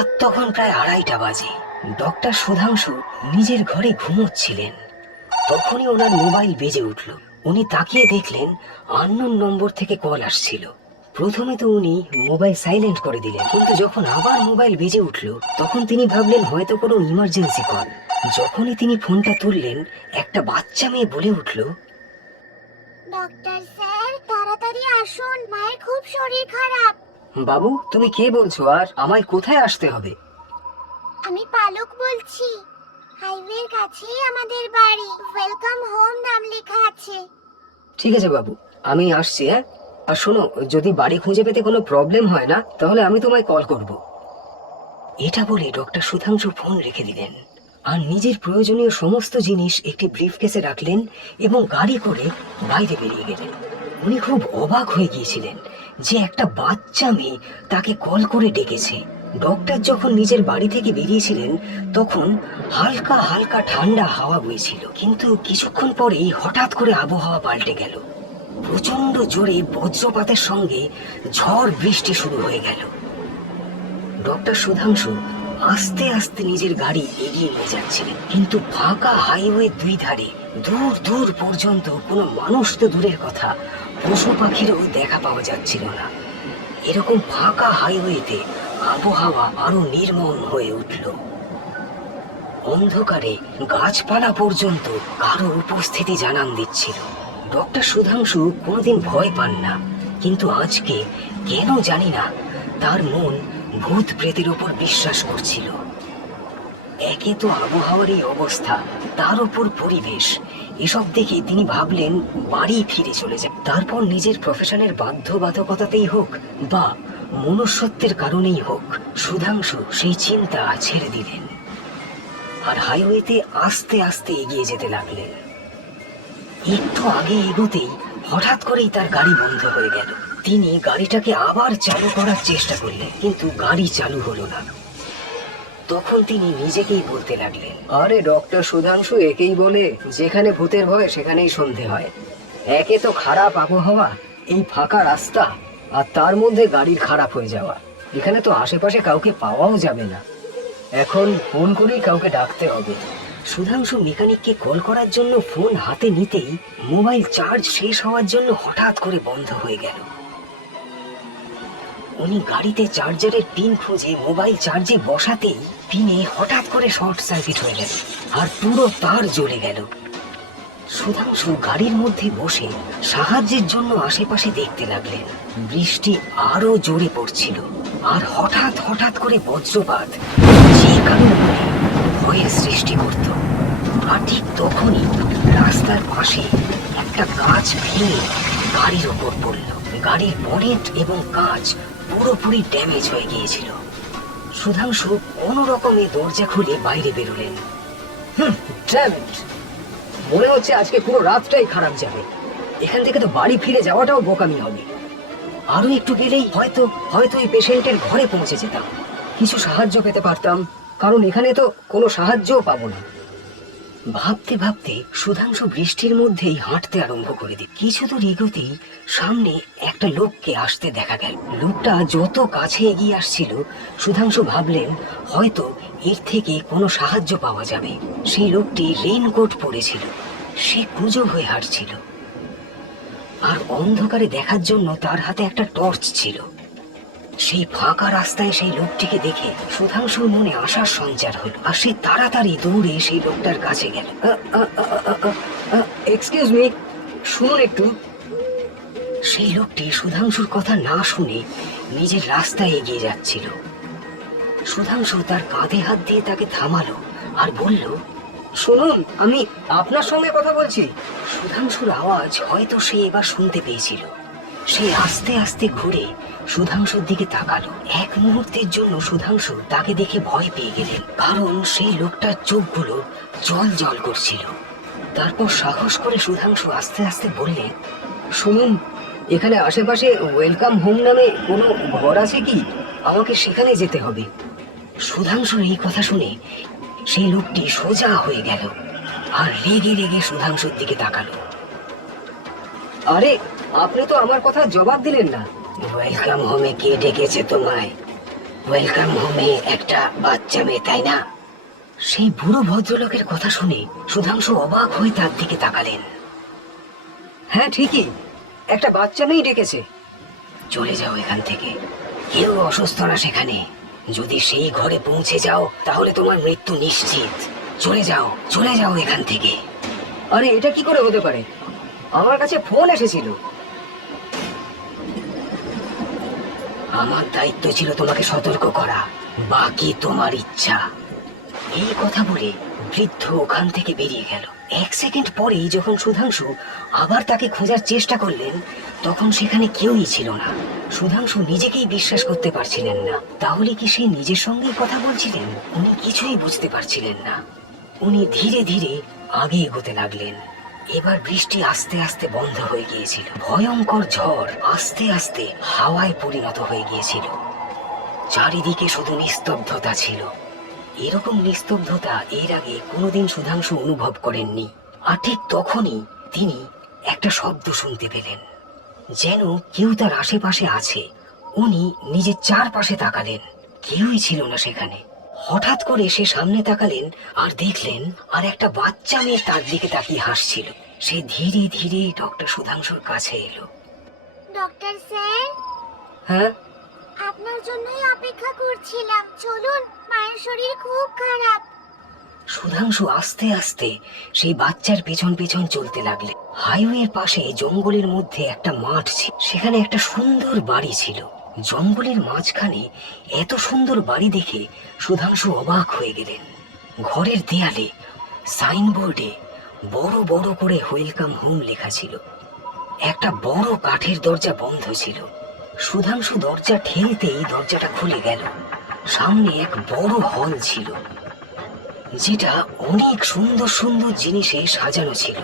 রাত তখন প্রায় 2:30 বাজে। ডক্টর সুধাংশু নিজের ঘরে ঘুমোচ্ছিলেন। তখনই ওনার মোবাইল বেজে উঠল। উনি তাকিয়ে দেখলেন আননোন নম্বর থেকে কল আসছিল। প্রথমে তো উনি মোবাইল সাইলেন্ট করে দিলেন, কিন্তু যখন আবার মোবাইল বেজে উঠল তখন তিনি ভাবলেন হয়তো কোনো ইমার্জেন্সি কল। যখনই তিনি ফোনটা তুললেন, একটা বাচ্চা মেয়ে বলে উঠল, ডক্টর স্যার, তাড়াতাড়ি আসুন, মায়ের খুব শরীর খারাপ। বাবু, তুমি কে বলছো আর আমায় কোথায় আসতে হবে? আমি পালক বলছি। হাইওয়ের কাছেই আমাদের বাড়ি। ওয়েলকাম হোম নাম লেখা আছে। ঠিক আছে বাবু, আমি আসছি। হ্যাঁ, আর শোনো, যদি বাড়ি খুঁজে পেতে কোনো প্রবলেম হয় না তাহলে আমি তোমায় কল করব। এটা বলে ডক্টর সুধাংশু ফোন রেখে দিলেন আর নিজের প্রয়োজনীয় সমস্ত জিনিস একটি ব্রিফকেসে রাখলেন এবং গাড়ি করে বাইরে বেরিয়ে গেলেন। উনি খুব অবাক হয়ে গিয়েছিলেন যে একটা বাচ্চা মেয়ে তাকে কল করে ডেকেছে। ডক্টর যখন নিজের বাড়ি থেকে বেরিয়েছিলেন তখন হালকা হালকা ঠান্ডা হাওয়া বইছিল, কিন্তু কিছুক্ষণ পরেই হঠাৎ করে আবহাওয়া পাল্টে গেল। প্রচন্ড জোরে বজ্রপাতের সঙ্গে ঝড় বৃষ্টি শুরু হয়ে গেল। ডক্টর সুধাংশু আস্তে আস্তে নিজের গাড়ি এগিয়ে নিয়ে যাচ্ছিলেন, কিন্তু ফাঁকা হাইওয়ে দুই ধারে দূর দূর পর্যন্ত কোনো মানুষ তো দূরের কথা, পশু পাখিরও দেখা পাওয়া যাচ্ছিল না। এরকম ফাঁকা হাইওয়েতে আবহাওয়া আরো নির্মম হয়ে উঠল। অন্ধকারে গাছপালা পর্যন্ত কারো উপস্থিতি জানান দিচ্ছিল। ডক্টর সুধাংশু কোনোদিন ভয় পান না, কিন্তু আজকে কেন জানি না তার মন ভূত প্রেতের উপর বিশ্বাস করছিল। একে তো আবহাওয়ার এই অবস্থা, তার উপর পরিবেশ, এসব দেখে তিনি ভাবলেন বাড়ি ফিরে চলে যায়। তারপর নিজের প্রফেশনের বাধ্যবাধকতাতেই হোক বা মনুষ্যত্বের কারণেই হোক, সুধাংশু সেই চিন্তা ছেড়ে দিলেন আর হাইওয়েতে আস্তে আস্তে এগিয়ে যেতে লাগলেন। একটু আগে এগোতেই হঠাৎ করেই তার গাড়ি বন্ধ হয়ে গেল। তিনি গাড়িটাকে আবার চালু করার চেষ্টা করলেন, কিন্তু গাড়ি চালু হলো না। তখন তিনি নিজেকেই বলতে লাগলেন, আরে ডক্টর সুধাংশু, একেই বলে যেখানে ভূতের ভয় সেখানেই সন্ধে হয়। একে তো খারাপ আবহাওয়া, এই ফাঁকা রাস্তা, আর তার মধ্যে গাড়ির খারাপ হয়ে যাওয়া। এখানে তো আশেপাশে কাউকে পাওয়াও যাবে না। এখন ফোন করেই কাউকে ডাকতে হবে। সুধাংশু মেকানিককে কল করার জন্য ফোন হাতে নিতেই মোবাইল চার্জ শেষ হওয়ার জন্য হঠাৎ করে বন্ধ হয়ে গেল। উনি গাড়িতে চার্জারের পিন খুঁজে মোবাইল চার্জে বসাতেই পিনে হঠাৎ করে শর্ট সার্কিট হয়ে গেল আর পুরো তার জ্বলে গেল। সুধাংশু গাড়ির মধ্যে বসে সাহায্যের জন্য আশেপাশে দেখতে লাগলেন। বৃষ্টি আরো জোরে পড়ছিল আর হঠাৎ হঠাৎ করে বজ্রপাত যে কারণে ভয়ের সৃষ্টি করত। আর ঠিক তখনই রাস্তার পাশে একটা গাছ ভেঙে গাড়ির ওপর পড়ল। গাড়ির বনেট এবং কাঁচ পুরোপুরি ড্যামেজ হয়ে গিয়েছিল। সুধাংশু কোনো রকমে দরজা খুলে বাইরে বেরোলেন। মনে হচ্ছে আজকে পুরো রাতটাই খারাপ যাবে। এখান থেকে তো বাড়ি ফিরে যাওয়াটাও বোকামি হবে। আরো একটু গেলেই হয়তো এই পেশেন্টের ঘরে পৌঁছে যেতাম, কিছু সাহায্য পেতে পারতাম, কারণ এখানে তো কোনো সাহায্যও পাবো না। ভাবতে ভাবতে সুধাংশু বৃষ্টির মধ্যেই হাঁটতে আরম্ভ করে দিল। কিছু দূর এগোতেই সামনে একটা লোককে আসতে দেখা গেল। লোকটা যত কাছে এগিয়ে আসছিল সুধাংশু ভাবলেন হয়তো এর থেকে কোনো সাহায্য পাওয়া যাবে। সেই লোকটি রেইনকোট পরেছিল, সে কুঁজো হয়ে হাঁটছিল আর অন্ধকারে দেখার জন্য তার হাতে একটা টর্চ ছিল। সেই ফাঁকা রাস্তায় সেই লোকটিকে দেখে সুধাংশুর মনে আশার সঞ্চার হলো আর সে তাড়াতাড়ি দৌড়ে সেই লোকটার কাছে গেল। এক্সকিউজ মি, শুনুন একটু। সেই লোকটি সুধাংশুর কথা না শুনে নিজের রাস্তায় এগিয়ে যাচ্ছিল। সুধাংশু তার কাঁধে হাত দিয়ে তাকে থামালো আর বলল, শুনুন, আমি আপনার সঙ্গে কথা বলছি। সুধাংশুর আওয়াজ হয়তো সে এবার শুনতে পেয়েছিল। সে আস্তে আস্তে ঘুরে সুধাংশুর দিকে তাকালো। এক মুহূর্তের জন্য সুধাংশু তাকে দেখে ভয় পেয়ে গেলেন, কারণ সেই লোকটার চোখগুলো জল জল করছিল। তারপর সাহস করে সুধাংশু আস্তে আস্তে বললে, শুনুন, এখানে আশেপাশে ওয়েলকাম হোম নামে কোনো ঘর আছে কি? আমাকে সেখানে যেতে হবে। সুধাংশুর এই কথা শুনে সেই লোকটি সোজা হয়ে গেল আর রেগে রেগে সুধাংশুর দিকে তাকালো। আরে, আপনি তো আমার কথা জবাব দিলেন না। ওয়েলকাম হোমে কে ডেকেছে তোমায়? ওয়েলকাম হোমে একটা বাচ্চা মেয়ে, তাই না? সেই বুড়ো ভদ্রলোকের কথা শুনে সুধাংশু অবাক হয়ে তার দিকে তাকালেন। হ্যাঁ ঠিকই, একটা বাচ্চা মেয়ে ডেকেছে। চলে যাও এখান থেকে, কেউ অসুস্থ না সেখানে। যদি সেই ঘরে পৌঁছে যাও তাহলে তোমার মৃত্যু নিশ্চিত। চলে যাও, চলে যাও এখান থেকে। আরে এটা কি করে হতে পারে? আমার কাছে ফোন এসেছিল। আমার দায়িত্ব ছিল তোমাকে সতর্ক করা, বাকি তোমার ইচ্ছা। এই কথা বলে বৃদ্ধ ওখান থেকে বেরিয়ে গেল। 1 সেকেন্ড পরেই যখন সুধাংশু আবার তাকে খোঁজার চেষ্টা করলেন, তখন সেখানে কেউই ছিল না। সুধাংশু নিজেকেই বিশ্বাস করতে পারছিলেন না। তাহলে কি সে নিজের সঙ্গেই কথা বলছিলেন? উনি কিছুই বুঝতে পারছিলেন না। উনি ধীরে ধীরে আগে এগোতে লাগলেন। এবার বৃষ্টি আস্তে আস্তে বন্ধ হয়ে গিয়েছিল। ভয়ঙ্কর ঝড় আস্তে আস্তে হাওয়ায় পরিণত হয়ে গিয়েছিল। চারিদিকে শুধু নিস্তব্ধতা ছিল। এরকম নিস্তব্ধতা এর আগে কোনোদিন সুধাংশু অনুভব করেননি। আর ঠিক তখনই তিনি একটা শব্দ শুনতে পেলেন, যেন কেউ তার আশেপাশে আছে। উনি নিজের চারপাশে তাকালেন, কেউই ছিল না সেখানে। হঠাৎ করে সে সামনে তাকালেন আর দেখলেন আর একটা বাচ্চা মেয়ে তার দিকে তাকিয়ে হাসছিল। সে ধীরে ধীরে ডক্টর সুধাংশুর কাছে এলো। ডক্টর স্যার, হ্যাঁ? আপনার জন্যই অপেক্ষা করছিলাম। চলুন, মায়ের শরীর খুব খারাপ। সুধাংশু আস্তে আস্তে সেই বাচ্চার পেছন পেছন চলতে লাগলেন। হাইওয়ের পাশে জঙ্গলের মধ্যে একটা মাঠ ছিল, সেখানে একটা সুন্দর বাড়ি ছিল। জঙ্গলের মাঝখানে এত সুন্দর বাড়ি দেখে সুধাংশু অবাক হয়ে গেলেন। ঘরের দেয়ালে সাইনবোর্ডে বড় বড় করে ওয়েলকাম হোম লেখা ছিল। একটা বড় কাঠের দরজা বন্ধ ছিল। সুধাংশু দরজা ঠেলতেই দরজাটা খুলে গেল। সামনে এক বড় হল ছিল, যেটা অনেক সুন্দর সুন্দর জিনিসে সাজানো ছিল।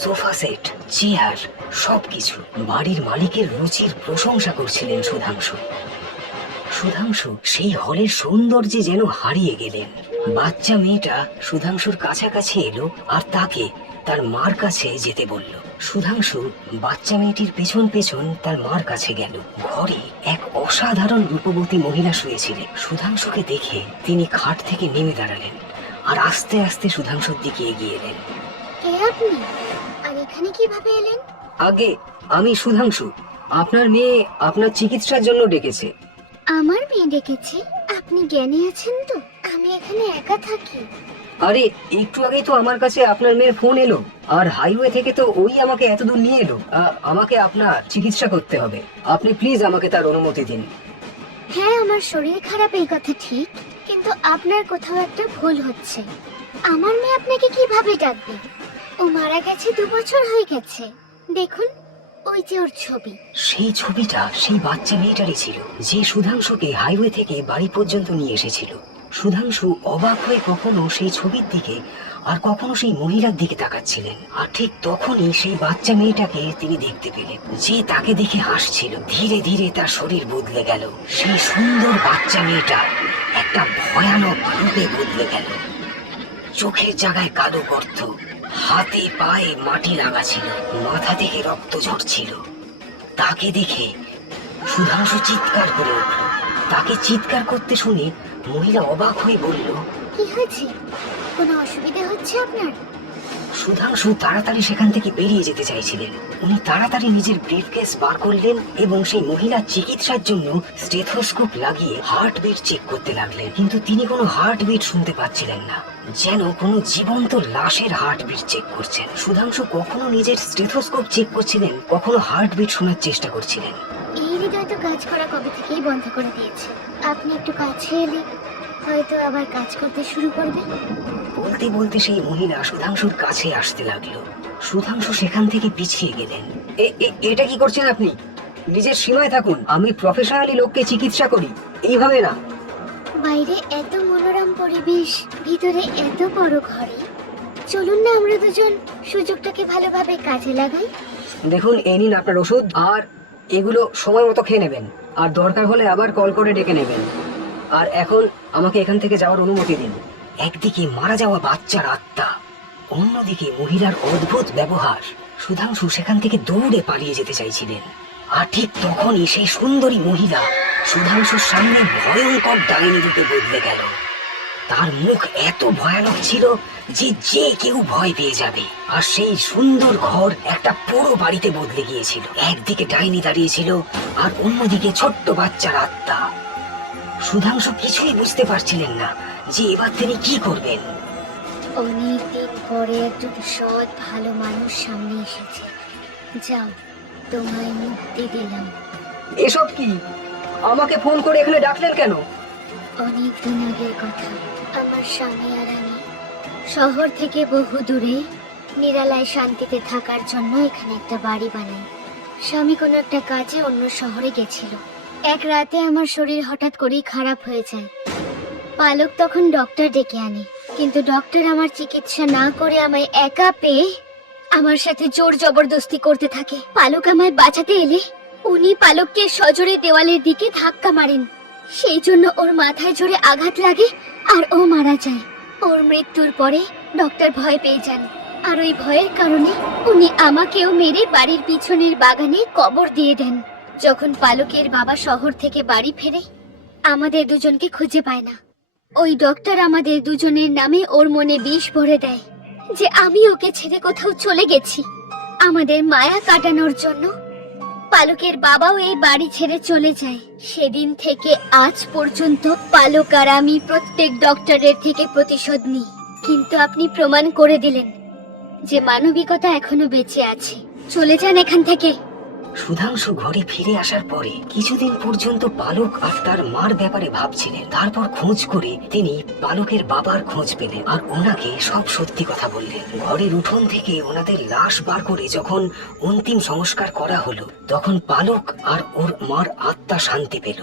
সোফা সেট, চেয়ার, সবকিছু। বাড়ির মালিকের রুচির প্রশংসা করছিলেন সুধাংশু। সুধাংশু সেই হলের সৌন্দর্যে যেন হারিয়ে গেলেন। বাচ্চা মেয়েটা সুধাংশুর কাছাকাছি এলো আর তাকে তার মার কাছে যেতে বলল। সুধাংশু বাচ্চা মেয়েটির পেছন পেছন তার মার কাছে গেল। ঘরে এক অসাধারণ রূপবতী মহিলা শুয়েছিলেন। সুধাংশুকে দেখে তিনি খাট থেকে নেমে দাঁড়ালেন আর আস্তে আস্তে সুধাংশুর দিকে এগিয়ে এলেন। কে আপনি? আর এখানে কিভাবে এলেন? আগে আমি সুধাংশু, আপনার মেয়ে আপনার চিকিৎসার জন্য ডেকেছে। আমার মেয়ে ডেকেছে? আপনি জ্ঞানী আছেন তো? আমি এখানে একা থাকি। আরে একটু আগেই তো আমার কাছে আপনার মেয়ের ফোন এলো, আর হাইওয়ে থেকে তো ওই আমাকে এত দূর নিয়ে এলো। আমাকে আপনার চিকিৎসা করতে হবে, আপনি প্লিজ আমাকে তার অনুমতি দিন। হ্যাঁ, আমার শরীর খারাপ এই কথা ঠিক, কিন্তু আপনার কোথাও একটা ভুল হচ্ছে। আমার মেয়ে আপনাকে কিভাবে ডাকবে? ও মারা গেছে 2 বছর হয়ে গেছে। দেখুন, ওই যে ওর ছবি। সেই ছবিটা সেই বাচ্চা মেয়েটারই ছিল, যে সুধাংশুকে হাইওয়ে থেকে বাড়ি পর্যন্ত নিয়ে এসেছিল। সুধাংশু অবাক হয়ে কখনো সেই ছবির দিকে আর কখনো সেই মহিলার দিকে তাকাচ্ছিলেন। আর ঠিক তখনই সেই বাচ্চা মেয়েটাকে তিনি দেখতে পেলেন, যে তাকে দেখে হাসছিল। ধীরে ধীরে তার শরীর বদলে গেল। সেই সুন্দর বাচ্চা মেয়েটা একটা ভয়ানক রূপে বদলে গেল। চোখের জায়গায় কালো গর্ত, হাতে পায়ে মাটি লাগা ছিল, মাথা থেকে রক্ত ঝরছিল। তাকে দেখে সুধাংশু চিৎকার করে উঠল। তাকে চিৎকার করতে শুনে মহিলা অবাক হয়ে বলল, কি হয়েছে? কোনো অসুবিধা হচ্ছে আপনার? সুধাংশু তাড়াতাড়ি সেখান থেকে বেরিয়ে যেতে চাইছিলেন। উনি তাড়াতাড়ি নিজের ব্রিফকেস বার করলেন এবং সেই মহিলার চিকিৎসার জন্য স্টেথোস্কোপ লাগিয়ে হার্টবিট চেক করতে লাগলেন। কিন্তু তিনি কোনো হার্টবিট শুনতে পাচ্ছিলেন না, যেন কোনো জীবন্ত লাশের হার্টবিট চেক করছেন। সুধাংশু কখনো নিজের স্টেথোস্কোপ চেক করছিলেন, কখনো হার্টবিট শোনার চেষ্টা করছিলেন। এই হৃদয় তো কাজ করা কবে থেকেই বন্ধ করে দিয়েছে। আপনি একটু কাছে এলে হয়তো আবার কাজ করতে শুরু করবে। বলতে বলতে সেই মহিলা সুধাংশুর কাছে আসতে লাগলো। সুধাংশু সেখান থেকে পিছিয়ে গেলেন। এটা কি করছেন আপনি? নিজের সীমায় থাকুন। আমি প্রফেশনালি লোককে চিকিৎসা করি, এইভাবে না। বাইরে এত মনোরম পরিবেশ, ভিতরে এত বড় ঘরে। চলুন না আমরা দুজন সুযোগটাকে ভালোভাবে কাজে লাগাই। দেখুন, এই নিন আপনার ওষুধ, আর এগুলো সময় মতো খেয়ে নেবেন, আর দরকার হলে আবার কল করে ডেকে নেবেন। আর এখন আমাকে এখান থেকে যাওয়ার অনুমতি দিন। একদিকে মারা যাওয়া বাচ্চার আত্মা, অন্যদিকে মহিলার অদ্ভুত ব্যবহার। সুধাংশু সেখান থেকে দৌড়ে পালিয়ে যেতে চাইছিলেন। আর ঠিক তখনই সেই সুন্দরী মহিলা সুধাংশুর সামনে ভয়ঙ্কর ডাইনি রূপে বদলে গেল। তার মুখ এত ভয়ানক ছিল যে যে কেউ ভয় পেয়ে যাবে। আর সেই সুন্দর ঘর একটা পুরো বাড়িতে বদলে গিয়েছিল। একদিকে ডাইনি দাঁড়িয়েছিল আর অন্যদিকে ছোট্ট বাচ্চার আত্মা। সুধাংশু কিছুই বুঝতে পারছিলেন না যে এবার তিনি কি করবেন। অনেকদিন পরে একজন সৎ ভালো মানুষ সামনে এসেছে। যাও, তোমায় মুক্তি দিলাম। এসব কি? আমাকে ফোন করে এখানে ডাকলেন কেন? অনেক দিন আগের কথা। আমার স্বামী আর আমি শহর থেকে বহু দূরে নিরালায় শান্তিতে থাকার জন্য এখানে একটা বাড়ি বানাই। স্বামী কোনো একটা কাজে অন্য শহরে গেছিল। এক রাতে আমার শরীর হঠাৎ করেই খারাপ হয়ে যায়। পালক তখন ডক্টর ডেকে আনে, কিন্তু ডক্টর আমার চিকিৎসা না করে আমায় একা পেয়ে আমার সাথে জোর জবরদস্তি করতে থাকে। পালক আমায় বাঁচাতে এলে উনি পালককে সজোরে দেওয়ালের দিকে ধাক্কা মারেন। সেই জন্য ওর মাথায় জোরে আঘাত লাগে আর ও মারা যায়। ওর মৃত্যুর পরে ডক্টর ভয় পেয়ে যান, আর ওই ভয়ের কারণে উনি আমাকেও মেরে বাড়ির পিছনের বাগানে কবর দিয়ে দেন। যখন পালকের বাবা শহর থেকে বাড়ি ফেরে, আমাদের দুজনকে খুঁজে পায় না। ওই ডক্টর আমাদের দুজনের নামে ওর মনে বিষ ভরে দেয় যে আমি ওকে ছেড়ে কোথাও চলে গেছি। আমাদের মায়া কাটানোর জন্য পালকের বাবাও এই বাড়ি ছেড়ে চলে যায়। সেদিন থেকে আজ পর্যন্ত পালক আর আমি প্রত্যেক ডক্টরের থেকে প্রতিশোধ নিই। কিন্তু আপনি প্রমাণ করে দিলেন যে মানবিকতা এখনো বেঁচে আছে। চলে যান এখান থেকে। সুধাংশু ঘরে ফিরে আসার পরে কিছুদিন পর্যন্ত পালক আর তার মার ব্যাপারে ভাবছিলেন। তারপর খোঁজ করে তিনি পালকের বাবার খোঁজ পেলেন আর ওনাকে সব সত্যি কথা বললেন। ঘরের উঠোন থেকে ওনাদের লাশ বার করে যখন অন্তিম সংস্কার করা হলো, তখন পালক আর ওর মার আত্মা শান্তি পেল।